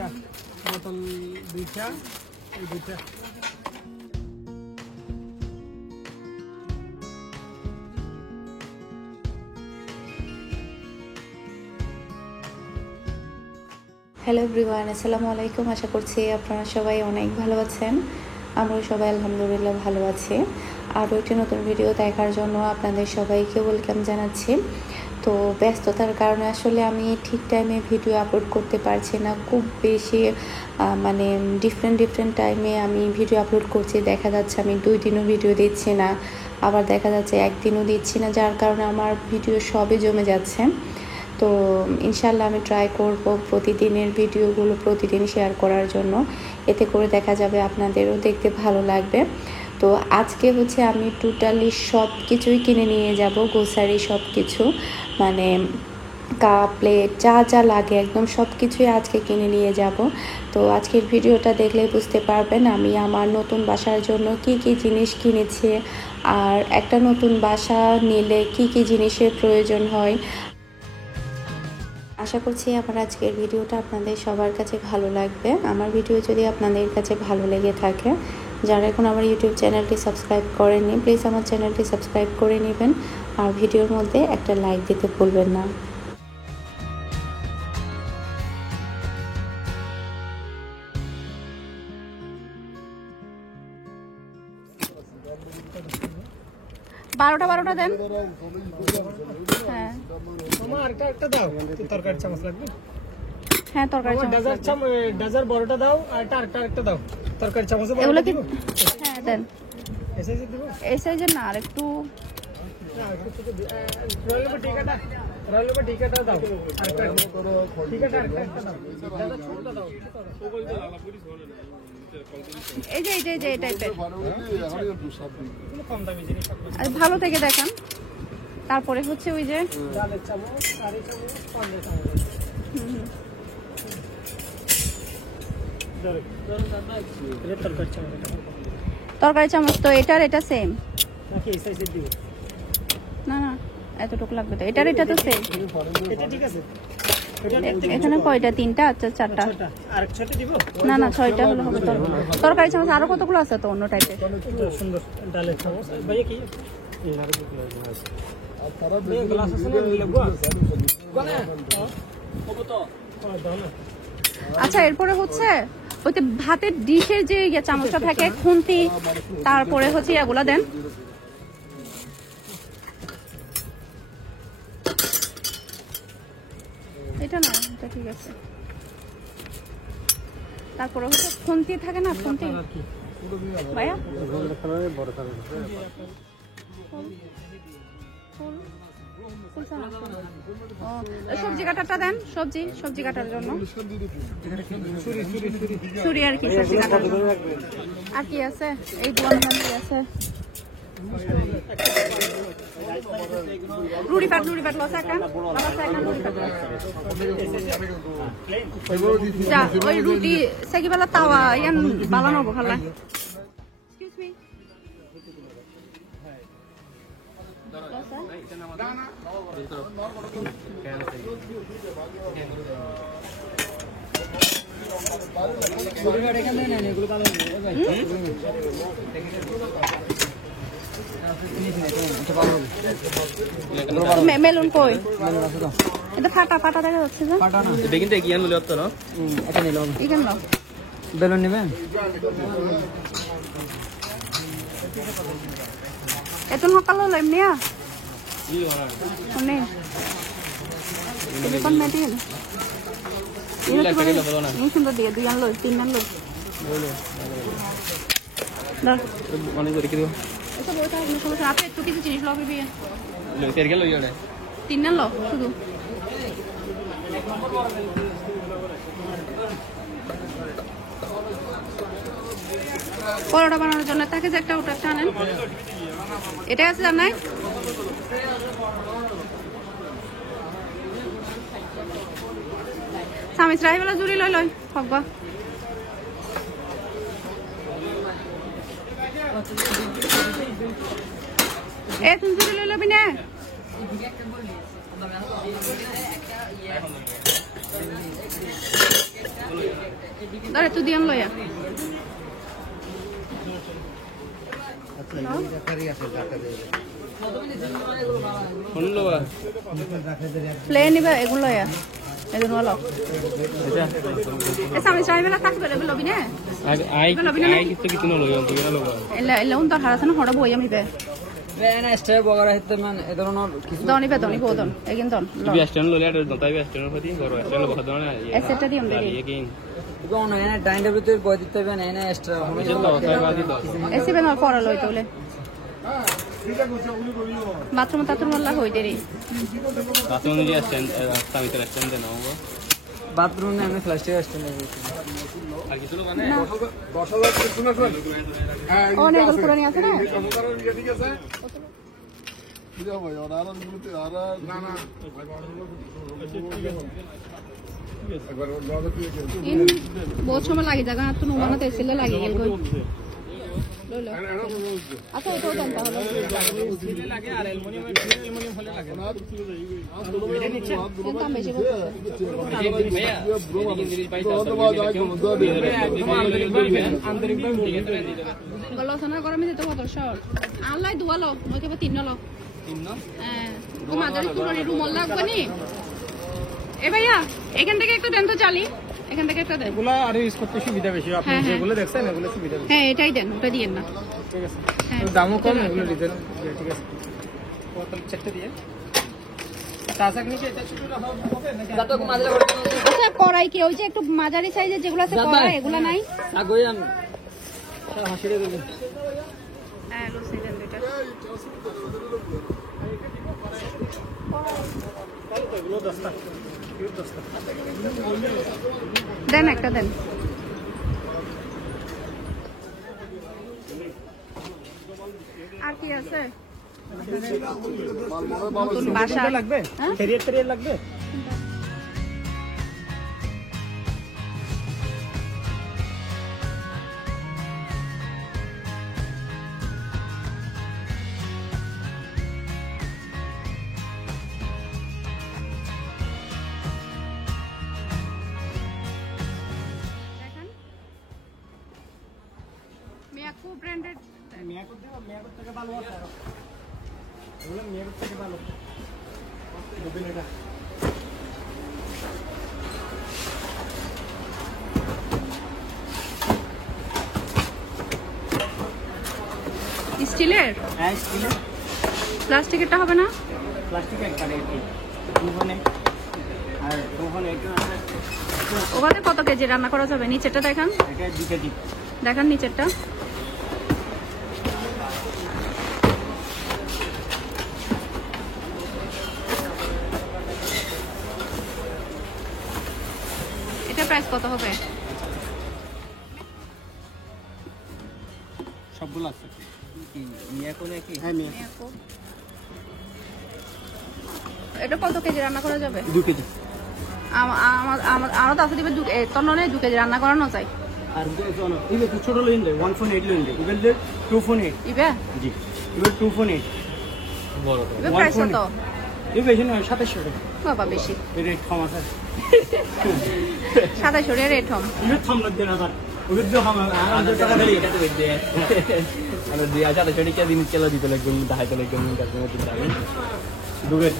দুইটা বোতল দুইটা এই দুইটা হ্যালো এভরিওয়ান, আসসালামু আলাইকুম। আশা করছি আপনারা সবাই অনেক ভালো আছেন। আমরাও সবাই আলহামদুলিল্লাহ ভালো আছি। আরও একটি নতুন ভিডিও দেখার জন্য আপনাদের সবাইকে ওয়েলকাম জানাচ্ছি। তো ব্যস্ততার কারণে আসলে আমি ঠিক টাইমে ভিডিও আপলোড করতে পারছি না। খুব বেশি মানে ডিফারেন্ট টাইমে আমি ভিডিও আপলোড করছি। দেখা যাচ্ছে আমি 2 দিনও ভিডিও দিচ্ছি না, আবার দেখা যাচ্ছে 1 দিনও দিচ্ছি না, যার কারণে আমার ভিডিও সবই জমে যাচ্ছে। তো ইনশাল্লাহ আমি ট্রাই করব প্রতিদিনের ভিডিওগুলো প্রতিদিন শেয়ার করার জন্য। এতে করে দেখা যাবে আপনাদেরও দেখতে ভালো লাগবে। তো আজকে হচ্ছে আমি টোটালি সব কিছুই কিনে নিয়ে যাব, গ্রোসারি সব কিছু, মানে কাপ প্লেট যা যা লাগে একদম সব কিছুই আজকে কিনে নিয়ে যাব। তো আজকের ভিডিওটা দেখলেই বুঝতে পারবেন আমি আমার নতুন বাসার জন্য কি কি জিনিস কিনেছি, আর একটা নতুন বাসা নিলে কি কি জিনিসের প্রয়োজন হয়। আশা করছি আমার আজকের ভিডিওটা আপনাদের সবার কাছে ভালো লাগবে। আমার ভিডিও যদি আপনাদের কাছে ভালো লেগে থাকে, যারা এখন আমার ইউটিউব চ্যানেলটি সাবস্ক্রাইব করেননি, প্লিজ আমার চ্যানেলটি সাবস্ক্রাইব করে নেবেন, আর ভিডিওর মধ্যে একটা লাইক দিতে ভুলবেন না। বারোটা দেন। হ্যাঁ একটা দাও, তরকারি চামচ লাগবে। হ্যাঁ তরকারি ডাজার বড়টা দাও, আর আরেকটা দাও তরকারি চামচ। এগুলো কি? হ্যাঁ দেন। এই সাইজের না, আর একটু এই যে টাইপের ভালো থেকে দেখান। তারপরে হচ্ছে ওই যে তরকারি চামচ তো এটা সেম না, এতটুকু লাগবে তো। এটা তো সেম। এখানে কয়টা? 3টা? আচ্ছা 4টা। না 6টা হলে হবে। তরকারি চামচ আরো কতগুলো আছে তো অন্য টাইপের। আচ্ছা এরপরে হচ্ছে ওইতে ভাতের ডিশের যে চামচটা থাকে, খুন্তি, তারপরে হচ্ছে এগুলা দেন। এটা না, এটা ঠিক আছে। তারপরে হচ্ছে খুন্তি থাকে না, খুন্তি ভাইয়া, সবজি কাটারটা দেন। সবজি কাটার জন্য ছুরি আর কি, সবজি কাটার জন্য। আর কি আছে? এই দোয়ান কি আছে? রুটি পাট লস এখন যা ওই রুটি সেকিবেলা তাওয়া ইয়ান বালানো বখালা। এক্সকিউজ মি, মেলুন কই? এটা ফাটা দেখা যাচ্ছে যে। বেগিনটা কি আনলে অত না? এটা নিলাম। এখানে নাও। বেলুন নেবেন? এত সকালে লইমনিয়া কোনে এটা কোন মেটেরিয়াল? এই সুন্দর দিয়ে 2 আনলো 3 আনলো না অনেক করে দিও। এটা বলতে আপনি সমস্যা আপনি একটু কিছু জিনিস লাগবে বিয়ে লই তের গেল ইওড়ে 3 আনলো শুধু। পরোটা বানানোর জন্য তাকে যে একটা ওটা আনেন। এটা আছে জানাই। সামিস রাইবেলা জুড়ি লই হকবা। তুমি জুড়ি লই লবি না? দাঁড়া তুই দিয়াম লয়া প্লেন নিবা এগুলো লয়া এগুলো লও এসা আমি চাইবেলা কাজ করে লবি না আই কিছু না লই অন্ত কেন লবা এলা উন তার হারাসন হড়া বই আমি বে বেনা স্টে বগারা হিতে মান এ ধরনের কিছু দনি বোদন এগিন দন বি স্ট্যান্ড ললে আর দতাই বি স্ট্যান্ড হতি গরো স্ট্যান্ড বহা দনা এসেটা দিম দে এগেইন কোন এনে ডাইন্ডা ভিতর বই দিতে হবে না এনে এক্সট্রা হবে যেটা দতাই বাদি দস এসে বেন পড়া লই তোলে বাথরুম তাতুর মাল্লা হই দেরি বাথরুম নিয়ে স্ট্যান্ড সামিতে স্ট্যান্ড দেনা হবে বাথরুম এনে প্লাস্টিক স্ট্যান্ড আছে আর কিছু লোক মানে ও নে গল পুরানি আছে না ইন বহুত সময় লাগে জায়গা তো নোমানাতে এসেলে লাগে গেল কই লইলো আচ্ছা ওটাও দেন তাহলে লাগে আর অ্যালুমিনিয়াম হলে লাগে না এটা নিচে কিন্তু আমি বেশি বলতে গলো সানা গরমে দিতে কত শর্ট আল্লাহ দুয়ালো মই কেবল তিন লো হ্যাঁ ও মাদারি তুলনি রুমল লাগবে নি এ ভাইয়া এখান থেকে একটু দেন তো চালি এখান থেকে একটা দেন এগুলো আর ইউজ করতে সুবিধা বেশি আপনি যেগুলো দেখছেন এগুলো সুবিধা বেশি হ্যাঁ এটাই দেন ওটা দিয়েন না ঠিক আছে হ্যাঁ দামও কম এগুলো রিটেল ঠিক আছে বোতল চেকটা দিয়ে তাসাক নিচে এটা ছোটটা হবে নাকি দাঁতক মাঝে করে আচ্ছা কড়াই কি ওই যে একটু মাঝারি সাইজের যেগুলো আছে কড়াই এগুলো নাই আগই আমি হাসিরে দেব হ্যাঁ লো সেজেন দুইটা এগুলো 10টা কিউব 10টা দেন একটা দেন আর কি আছে নতুন বাসা লাগবে হ্যাঁ? ক্যারিয়ার লাগবে দেখেন মিয়াকো ব্র্যান্ডেড মিয়াকো থেকে ভালো আছে আর এগুলো মিয়াকো থেকে ভালো দুদিন এটা স্টিলের হ্যাঁ স্টিলের প্লাস্টিকেরটা হবে না প্লাস্টিক একবারে দুবনে আর দুবনে এটা আছে ওখানে কত কেজি রান্না করা যাবে নিচেরটা দেখান এটা 2 কেজি দেখান নিচেরটা এটা প্রাইস কত হবে সবগুলো আছে কি মিয়াকো নাকি হ্যাঁ মিয়াকো এটা কত কেজি রান্না করা যাবে 2 কেজি আমার দাদা দিবে তন্ননে 2 কেজি রান্না করানো চাই আর ইলে ছোট লইন দে 1.8 লইন দে ইবেল 2.8 ইবে জি ইবেল 2.8 বড় তো ইবে প্রাইস কত ইবে বেশি নয় 2700 টাকা বাবা বেশি এর রেট কম আছে 2700 রেট হম ইবে থাম লাগবে না স্যার ওদের দিয়ে হাম আর টাকা দিলে এটা তো বেদে আর দিয়া যাতে ছড়ি কে দিন কেলা দিতে লাগবে দাহাইতে লাগবে কাছে মত দাবি দুগে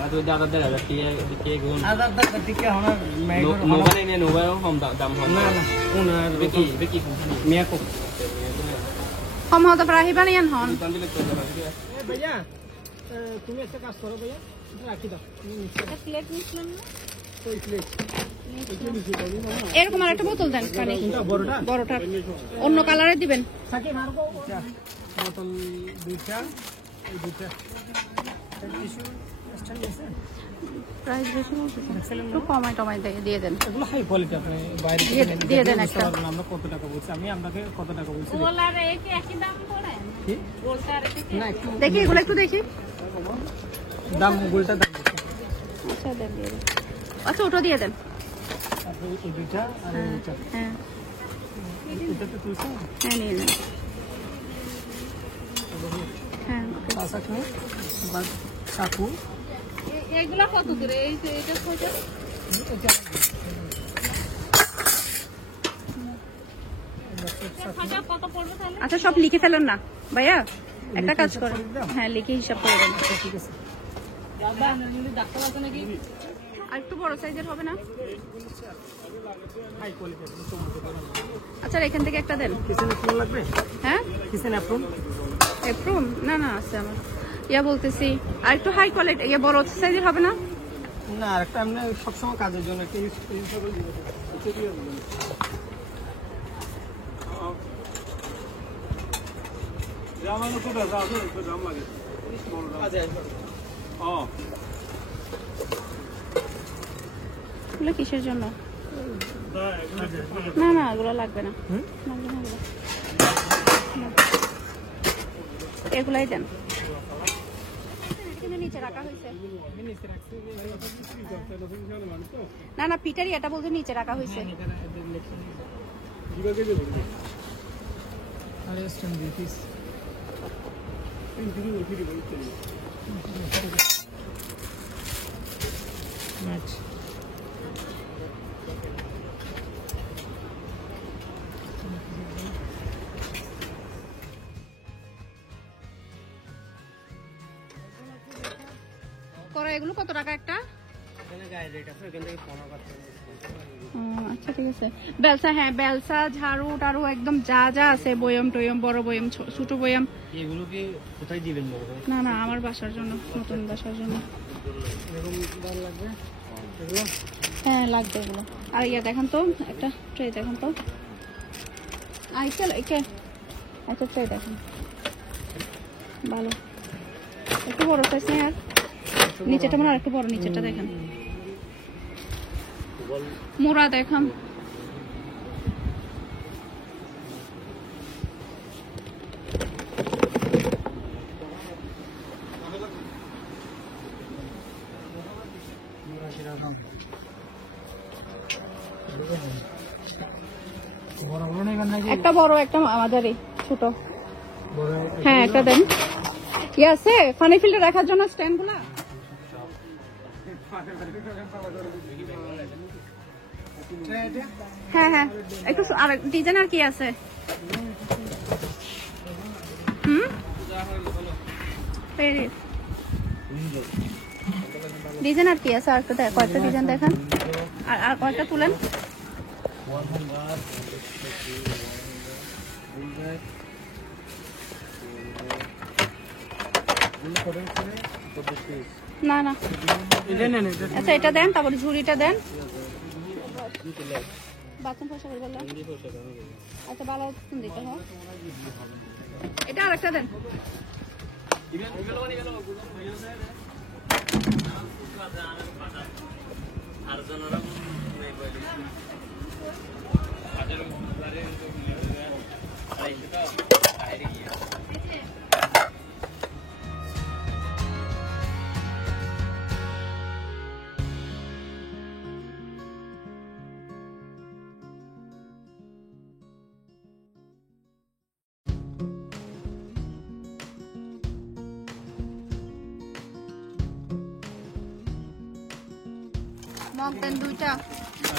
আর তো দাদা দাদা কে গুণ আদার দাদা দিকে হনা মোবাইল নে মোবাইল কম দাম হয় না না কোন আর বেকি মিয়াকো কম হতে প্রায় হিবানি আন হন দাম দিলে তো এ ভাইয়া তুমি একটা কাজ করো ভাইয়া এটা রাখি দাও এটা প্লেট নিছিলাম না ওই প্লেট এরকম আর একটা বোতল দেন পানি কোনটা বড়টা বড়টা অন্য কালারের দিবেন সাকি মারবো বোতল দুইটা এই দুইটা টিস্যু স্ট্যান্ড আছে প্রাইস বেশি একটু কমাই টমাই দিয়ে দেন এগুলো হাই কোয়ালিটি আপনি বাইরে দিয়ে দেন একটা। আমরা কত টাকা বলছি আমি আপনাকে কত টাকা বলছি কি? না একটু দেখি এগুলো একটু দেখি দাম গোলটা দাম বেশি। আচ্ছা দেন দিয়ে দেন আচ্ছা ওটা দিয়ে দেন তারপরে এই দুইটা আর এই দুইটা হ্যাঁ এটা তো তুলছে হ্যাঁ নিয়ে নেন হ্যাঁ পাঁচা খাও বা চাকু এইগুলা কত দূরে এইটা কয়টা আচ্ছা সব লিখে ফেলেন না ভাইয়া, একটা কাজ করেন, হ্যাঁ লিখে হিসাব করে দেন। ঠিক আছে। আর একটু বড় সাইজের হবে না? হাই কোয়ালিটি আচ্ছা এখান থেকে একটা দেন। কিচেন অ্যাপ্রন লাগবে? হ্যাঁ কিচেন অ্যাপ্রন এপ্রুম না না আছে আমার, ইয়া বলতেছি আর একটু হাই কোয়ালিটি ইয়া বড় সাইজের হবে না? না, আরেকটা এমনি সবসময় কাজের জন্য একটা ইউজ করে দিবেন। এগুলো কিসের জন্য? না না এগুলো লাগবে না, লাগবে না এগুলো। এগুলাই দেন। এখানে নিচে রাখা হয়েছে। না না পিটারি এটা বলতে নিচে রাখা হয়েছে। করো এগুলো কত টাকা একটা? আচ্ছা ঠিক আছে। বেলসা, হ্যাঁ বেলসা, ঝাড়ু টাড়ু একদম যা যা আছে, বয়ম টয়ম, বড় বয়ম, ছোট বয়ম। এগুলো কি কোথায় দিবেন? না না আমার বাসার জন্য, নতুন বাসার জন্য। হ্যাঁ লাগবে এগুলো। আর ইয়ে দেখান তো, একটা ট্রে দেখান তো। আচ্ছা ট্রে দেখান ভালো, একটু বড় সাইজ নেই আর নিচেটা মনে হয় একটু বড়, নিচেটা দেখেন। মোড়া দেখান। একটা বড় একটা আমাদেরই ছোট। হ্যাঁ একটা দেন। কি আছে পানি ফিল্টার রাখার জন্য স্ট্যান্ড গুলা? হ্যাঁ হ্যাঁ একটু আর ডিজাইন আর কি আছে? ডিজাইন আর কি আছে? আর কয়েকটা ডিজাইন দেখান, আর কয়েকটা তুলেন। না না আচ্ছা এটা দেন, তারপরে ঝুড়িটা দেন। বাথরুম পয়সা করে বললাম। আচ্ছা ভালো দিতে হয়। এটা আরেকটা দেন। মগ দেন দুইটা,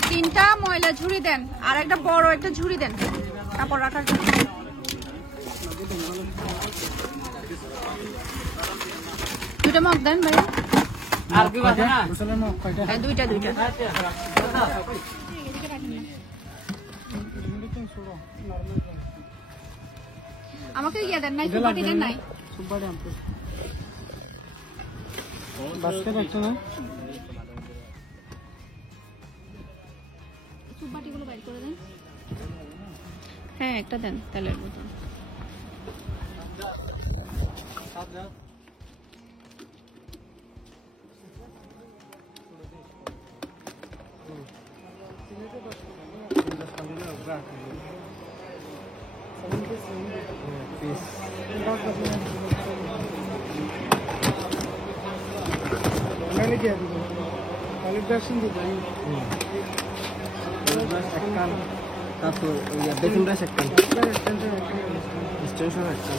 তিনটা ময়লা ঝুড়ি দেন, আর একটা বড় একটা ঝুড়ি দেন কাপড় রাখার জন্য। দুইটা মগ দেন ভাই। আর কি আছে না? হ্যাঁ দুইটা দুইটা। আমাকে ইয়ে দেন নাই, সুপারি দেন নাই। সুপারিগুলো বাইর করে দেন। হ্যাঁ একটা দেন তেলের বোতল। তারপর বেসন রাইস একটা, স্টেশন একটা।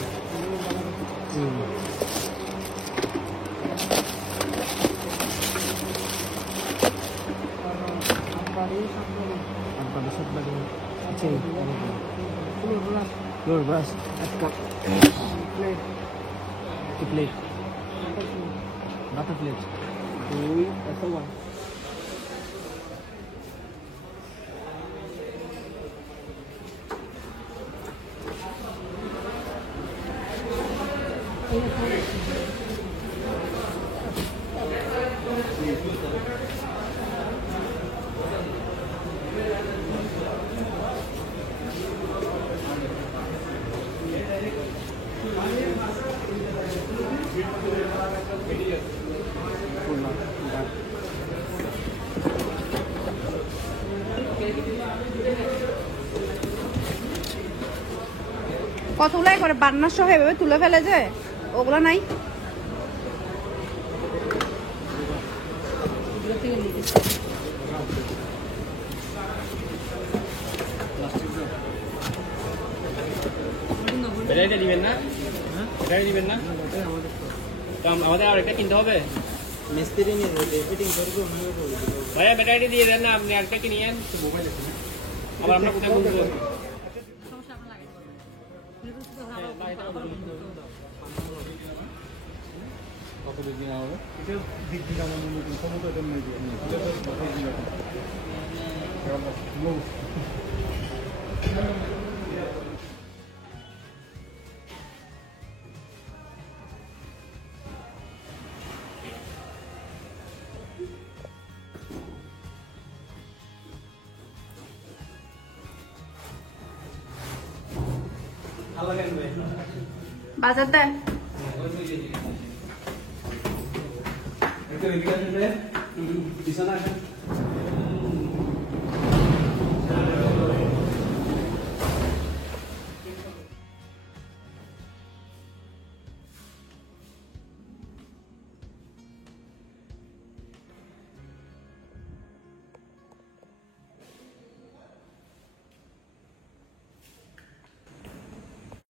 Floor brush. Let's go. To plate. Not a plate. That's the one. কতগুলাই করে বান্নার সহ এভাবে তুলে ফেলে যে ওগুলো নাই ব্যাটারিটা দিবেন না? ব্যাটারি দিবেন না? তো আমাদের আর একটা কিনতে হবে। মিস্ত্রি নিয়ে যাবে ফিটিং করবো ভাইয়া ব্যাটারি দিয়ে দেন না, আপনি আরেকটা কিনিয়েন। আবার আমরা কোথায় ঘুরবো? বাজার দেয় বিছানা